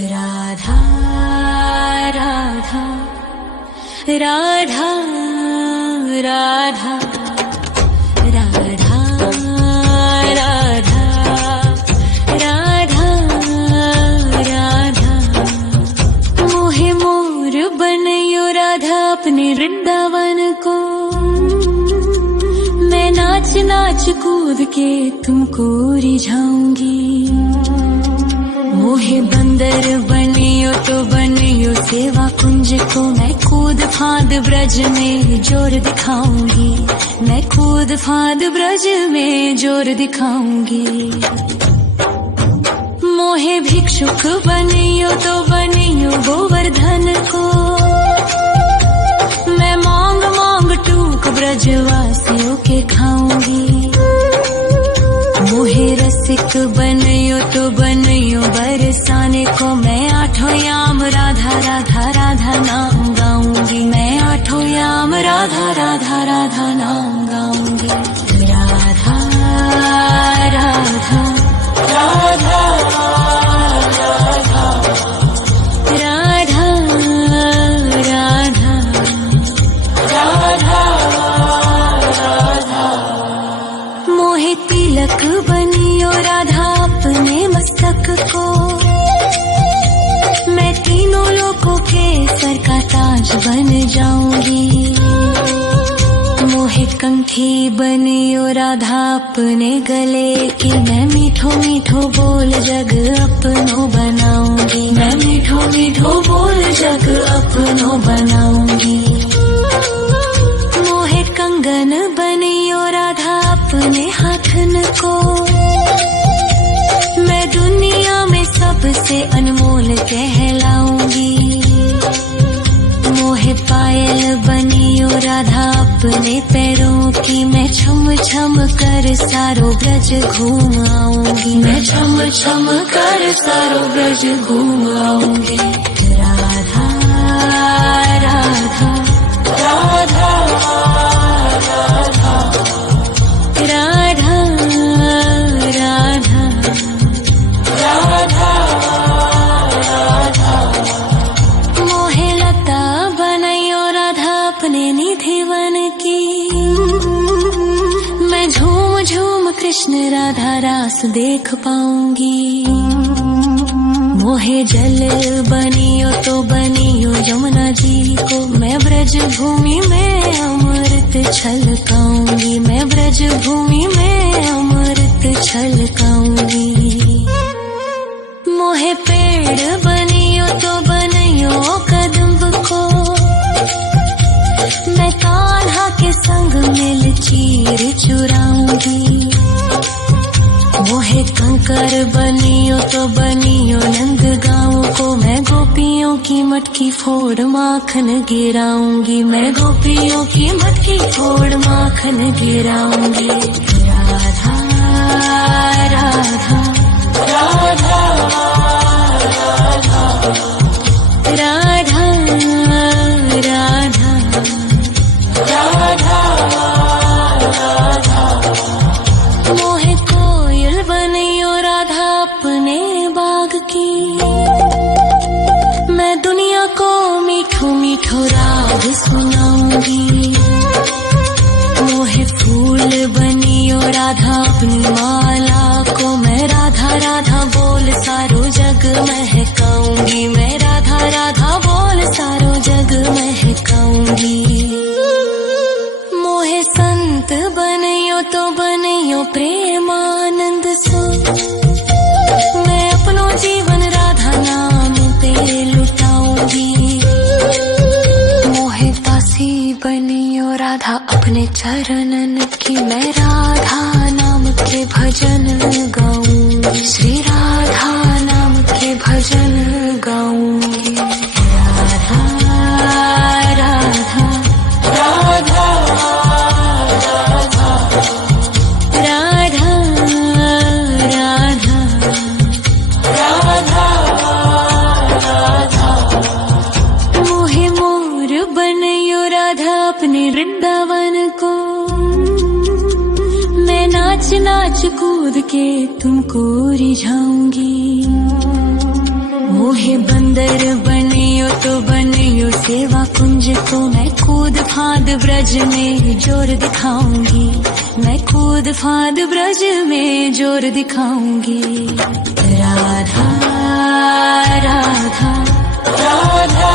राधा राधा राधा राधा राधा राधा राधा राधा मोहे मोर बनयो राधा अपने वृंदावन को। मैं नाच नाच कूद के तुमको रिझाऊंगी। मोहे बंदर बनियो तो बनियो सेवा कुंज को। मैं कूद फांद ब्रज में जोर दिखाऊंगी। मैं कूद फांद ब्रज में जोर दिखाऊंगी। मोहे भिक्षुक बनियो तो बनियो गोवर्धन को। मैं मांग मांग टूक ब्रजवासियों के खाऊंगी। मोहे रसिक बनियो तो बनियो बरसाने को। मैं आठों याम राधा राधा राधा नाम गाऊंगी। मैं आठों याम राधा राधा राधा नाम गाऊंगी। राधा राधा राधा राधा राधा राधा राधा। मोहे तिलक बनियो राधा अपने मस्तक को। मैं तीनों लोगों के सर का ताज बन जाऊंगी। मोहे कंठी बनियो राधा अपने गले की। मैं मीठो मीठो बोल जग अपनो बनाऊंगी। मैं मीठो मीठो बोल जग अपनो बनाऊंगी। मोहे कंगन बनियो राधा अपने हाथन को। मैं दुनिया में सबसे अनमोल कहलाऊंगी। मोहे पायल बनियो राधा अपने पैरों की। मैं छम छम कर सारो ब्रज घूम आऊंगी। मैं छम छम कर सारो ब्रज घूम आऊंगी। राधा राधा राधा राधा राधा राधा राधा। मोहे लता बनयो राधा अपने निधि वन की। मैं झूम झूम कृष्ण राधा रास देख पाऊंगी। मोहे जल बनियो तो बनियो यमुना जी को। मैं ब्रज भूमि में अमृत छलकाऊंगी। मैं ब्रज भूमि में अमृत छलकाऊंगी। मोहे पेड़ बनियो तो बनियो कदम्ब को। मैं कान्हा के संग मिल चीर चुराऊंगी। मोहे कंकर बनियो तो बनियो नंद गाँव को। मैं गोपियों की मटकी फोड़ माखन गिराऊंगी। मैं गोपियों की मटकी फोड़ माखन गिराऊंगी। राधा राधा राधा राधा राधा राधा। मोहे कोयल बनियो राधा अपने बाग की। मैं दुनिया को मीठो मीठो राग सुनाऊंगी। मोहे फूल बनियो राधा अपनी माला को। मैं राधा राधा बोल सारो जग महकाऊंगी। मैं राधा राधा बोल सारो जग महकाऊंगी। मोहे संत बनियो तो बनियो प्रेमानंद सो। मैं अपनो जीवन राधा नाम पे लुटाऊंगी। मोहे दासी बनियो राधा अपने चरणन की। मैं राधा नाम के भजन गाऊंगी। श्री राधा नाम के भजन गाऊंगी। राधा राधा राधा राधा राधा राधा। मोहे मोर बनयो राधा अपने वृंदावन को। मैं नाच नाच कूद के तुमको रिझाऊंगी। मोहे बंदर बनियो तो बनियो सेवा कुंज को मैं कूद फाद ब्रज में जोर दिखाऊंगी, मैं कूद फाद ब्रज में जोर दिखाऊंगी। राधा राधा राधा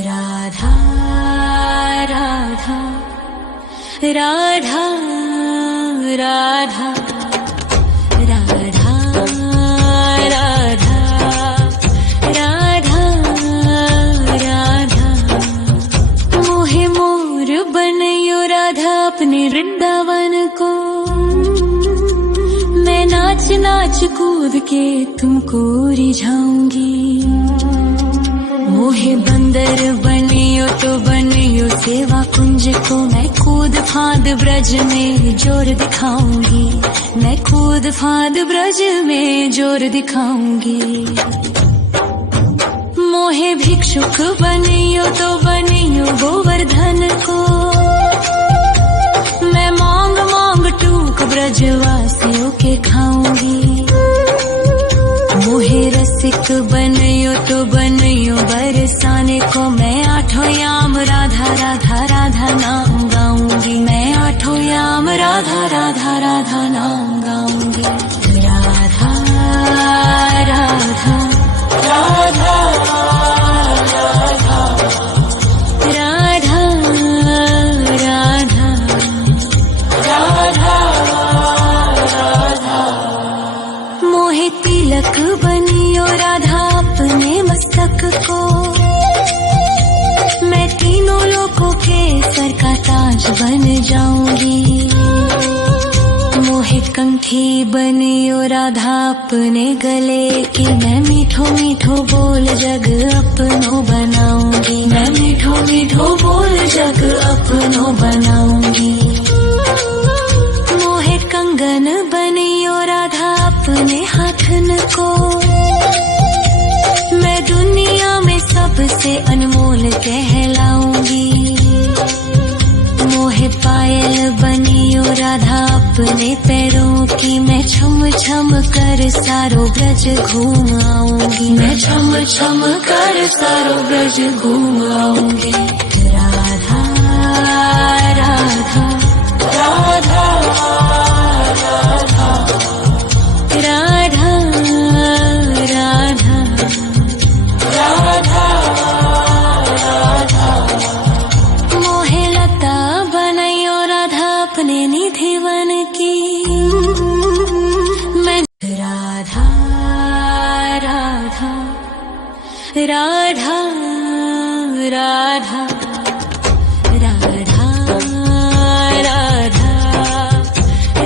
राधा राधा राधा राधा राधा राधा राधा राधा मोहे मोर बनयो राधा अपने वृंदावन को, मैं नाच नाच कूद के तुमको रिझाऊंगी। मोहे बंदर बनियो तो बनियो सेवा कुंज को मैं कूद फाद ब्रज में जोर दिखाऊंगी, मैं कूद फाद ब्रज में जोर दिखाऊंगी। मोहे भिक्षुक बनियो तो बनियो गोवर्धन को, मैं मांग मांग टूक ब्रजवासियों के खाऊंगी। मोहे रसिक बनियो तो बनियो बरसाने को, मैं आठों याम राधा राधा राधा नाम गाऊंगी, मैं आठों याम राधा राधा राधा नाम गाऊंगी। राधा राधा राधा राधा राधा राधा राधा मोहे तिलक बनियो राधा अपने मस्तक को, मैं तीनों लोकों के सर का ताज बन जाऊंगी। मोहे कंठी बनियो राधा अपने गले की, मैं मीठो मीठो बोल जग अपनो बनाऊंगी, मैं मीठो मीठो बोल जग अपनो बनाऊंगी। मोहे कंगन बनियो राधा अपने हाथन को, मैं दुनिया में सबसे अनमोल कहलाऊंगी। मोहे पायल बनियो राधा अपने पैरों की, मैं छम छम कर सारो ब्रज घूम आऊंगी, मैं छम छम कर सारो ब्रज घूम आऊंगी। राधा राधा राधा राधा राधा राधा राधा मोहे लता बनयो राधा अपने निधिवन की, मैं राधा राधा राधा राधा राधा राधा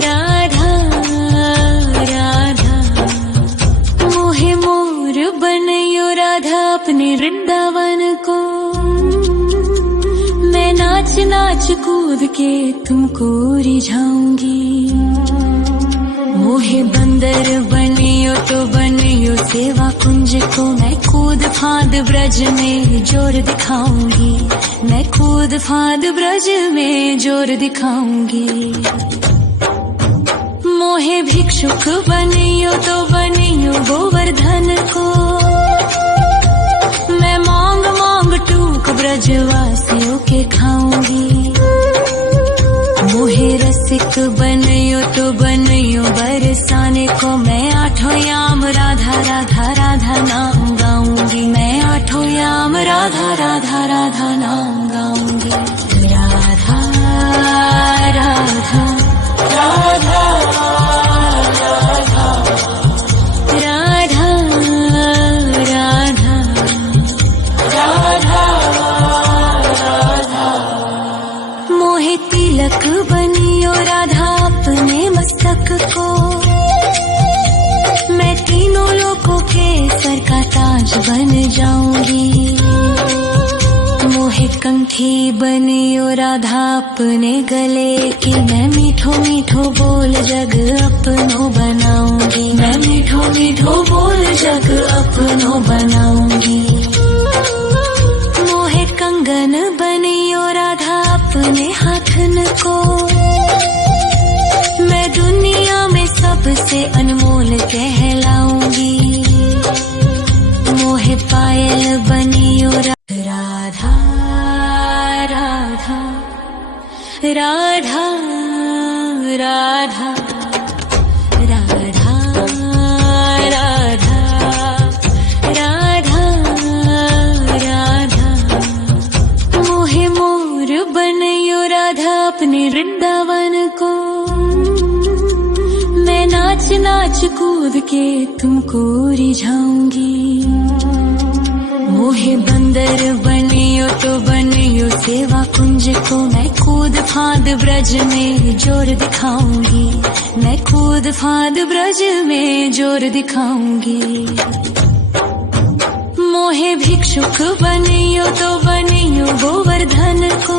राधा राधा मोहे मोर बनयो राधा अपने वृंदावन को, मैं नाच नाच कूद के तुमको रिझाऊंगी। मोहे बंदर बनियो तो बनियो सेवा कुंज को, मैं कूद फाद ब्रज में जोर दिखाऊंगी, मैं कूद फाद ब्रज में जोर दिखाऊंगी। मोहे भिक्षुक बनियो तो बनियो गोवर्धन को, मैं मांग मांग टूक ब्रजवासियों के खाऊंगी। मोहे रसिक बनियो तो बनियो बरसाने को, मैं आठों याम राधा राधा राधा नाम गाऊंगी, मैं आठों याम राधा राधा राधा नाम गाऊंगी। राधा राधा राधा राधा राधा राधा राधा राधा मोहे तिलक बनियो राधा अपने मस्तक को, मैं तीनों लोकों के सर का ताज बन जाऊंगी। मोहे कंठी बनियो राधा अपने गले की, मैं मीठो मीठो बोल जग अपनो बनाऊंगी, मैं मीठो मीठो बोल जग अपनो बनाऊंगी। मोहे कंगन बनियो राधा अपने हाथन को, मैं दुनिया में सबसे अनमोल कहलाऊंगी। राधा राधा राधा राधा राधा राधा मोहे मोर बनयो राधा अपने वृंदावन को। मैं नाच नाच कूद के तुमको रिझाऊंगी। मोहे बंदर बनियो तो बनियो सेवा कुंज को। मैं कूद फांद ब्रज में जोर दिखाऊंगी। मैं कूद फांद ब्रज में जोर दिखाऊंगी। मोहे भिक्षुक बनियो तो बनियो गोवर्धन को।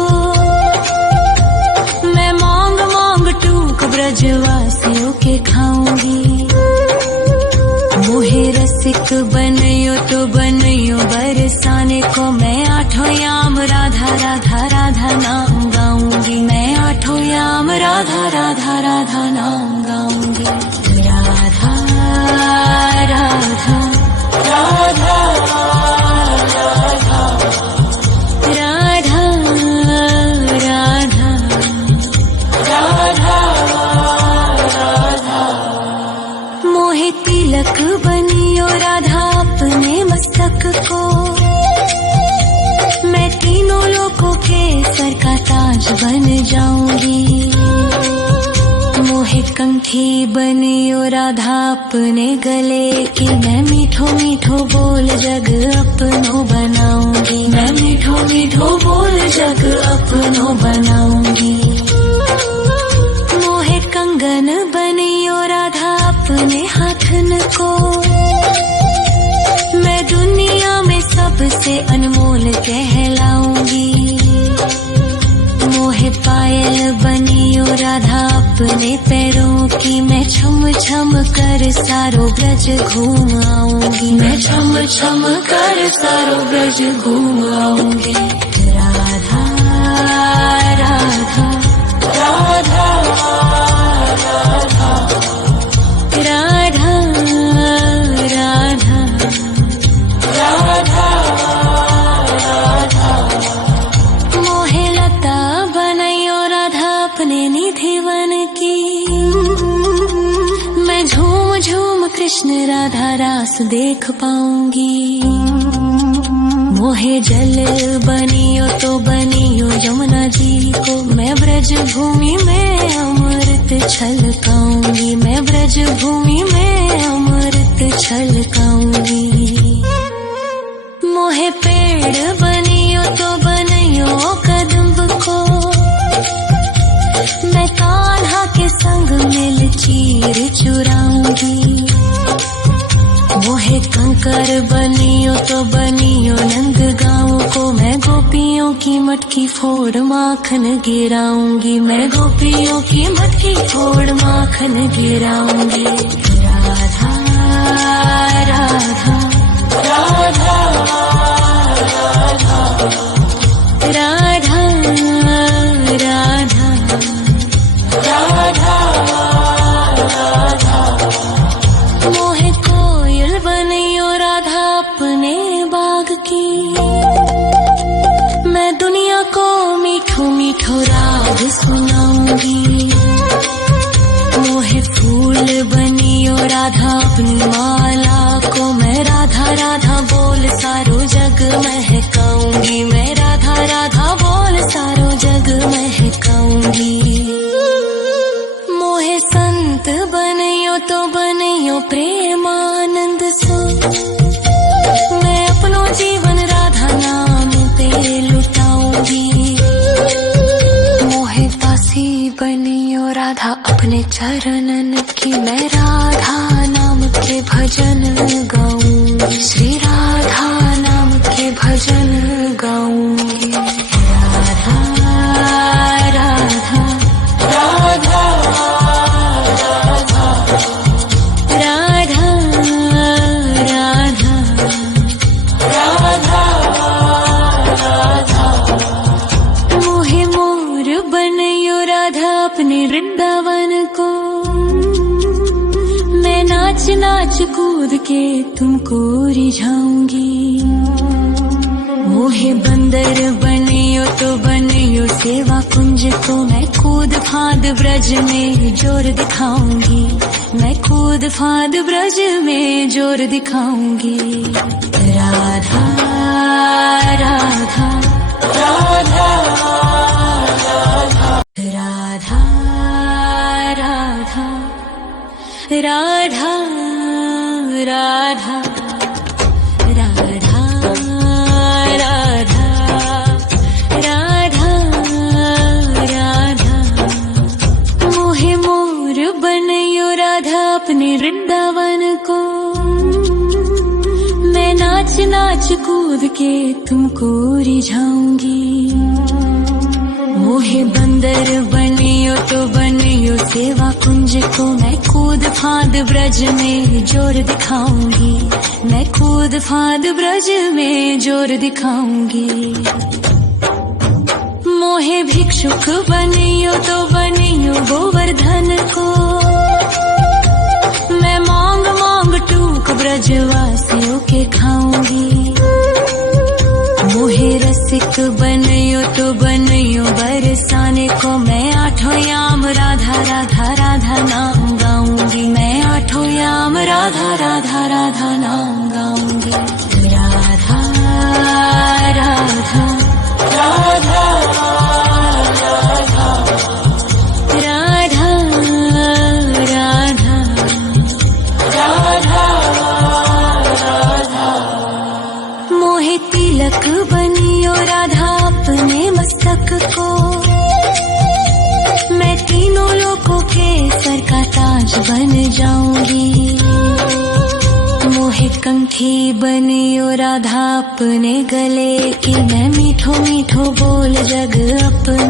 मैं मांग मांग टूक ब्रजवासियों के खाऊंगी। मोहे रसिक बनियो तो बनियो बरसाने को। मैं आठों याम राधा राधा राधा नाम गाऊंगी। मैं आठों याम राधा राधा राधा नाम गाऊंगी। राधा राधा राधा राधा राधा राधा राधा मोहे तिलक बनियो राधा अपने मस्तक को। मैं तीनों लोगों के सर का ताज बन जाऊंगी। मोहे कंठी बनियो राधा अपने गले की। मैं मीठो मीठो बोल जग अपनो बनाऊंगी। मैं मीठो मीठो बोल जग अपनो बनाऊंगी। मोहे कंगन बनियो राधा अपने हाथन को। मैं दुनिया में सबसे अनमोल कहलाऊंगी। मोहे पायल बनियो राधा अपने पैरों की। मैं छम छम कर सारो ब्रज घूम आऊंगी। मैं छम छम कर सारो ब्रज घूम आऊंगी। राधा राधा राधा राधा राधा राधा राधा राधा मोहे लता बनयो राधा अपने निधि वन की। मैं झूम झूम कृष्ण राधा रास देख पाऊंगी। मोहे जल बनियो तो बनियो यमुना जी को। मैं ब्रज भूमि में अमृत छलकाऊंगी। मैं ब्रज भूमि में अमृत छलकाऊंगी। मोहे पेड़ बनियो तो बनियो कदम्ब को। मैं कान्हा के संग मिल चीर चुराऊंगी। मोहे कंकर बनियो तो बनियो नंद गाँव को। मैं गोपियों की मटकी फोड़ माखन गिराऊंगी। मैं गोपियों की मटकी फोड़ माखन गिराऊंगी। राधा राधा राधा राधा राधा राधा राधा राधा मोहे कोयल बनियो राधा अपने बाग की। मैं दुनिया को मीठो मीठो राग सुनाऊंगी। मोहे फूल बनियो राधा अपनी माला को। मैं राधा राधा बोल सारो जग महकाऊंगी। मैं राधा राधा बोल सारो जग महकाऊंगी। मोहे संत बनियो तो बनियो प्रेमानंद सो। मैं अपनो जीवन राधा नाम पे लुटाऊंगी। मोहे दासी बनियो राधा अपने चरणन की। मैं राधा नाम के भजन गाऊंगी। श्री राधा नाम के भजन गाऊंगी। राधा राधा राधा राधा राधा राधा राधा राधा मोहे मोर बनयो राधा अपने वृंदावन को। मैं नाच नाच कूद के तुमको रिझाऊंगी। मोहे बंदर बनियो तो बनियो सेवा कुंज को मैं कूद फाद ब्रज में जोर दिखाऊंगी, मैं कूद फाद ब्रज में जोर दिखाऊंगी। राधा राधा राधा राधा राधा राधा राधा राधा राधा राधा राधा। मोहे मोर बनयो राधा अपने वृंदावन को, मैं नाच नाच कूद के तुमको रिझाऊंगी। मोहे बंदर बनियो तो बनियो सेवा कुंज को मैं कूद फाद ब्रज में जोर दिखाऊंगी, मैं कूद फाद ब्रज में जोर दिखाऊंगी। मोहे भिक्षुक बनियो तो बनियो गोवर्धन को, मैं मांग मांग टूक ब्रजवासियों के खाऊंगी। मोहे रसिक बनियो तो बनियो बरसाने को, मैं आठों याम राधा राधा राधा नाम गाऊंगी, मैं आठों याम राधा राधा राधा नाम गाऊंगी। राधा राधा राधा राधा राधा राधा राधा। मोहे तिलक बनियो राधा अपने मस्तक को, मैं तीनों लोगों के सर का ताज बन जाऊंगी। मोहे कंठी बनियो राधा अपने गले की, मैं मीठो मीठो बोल जग अपने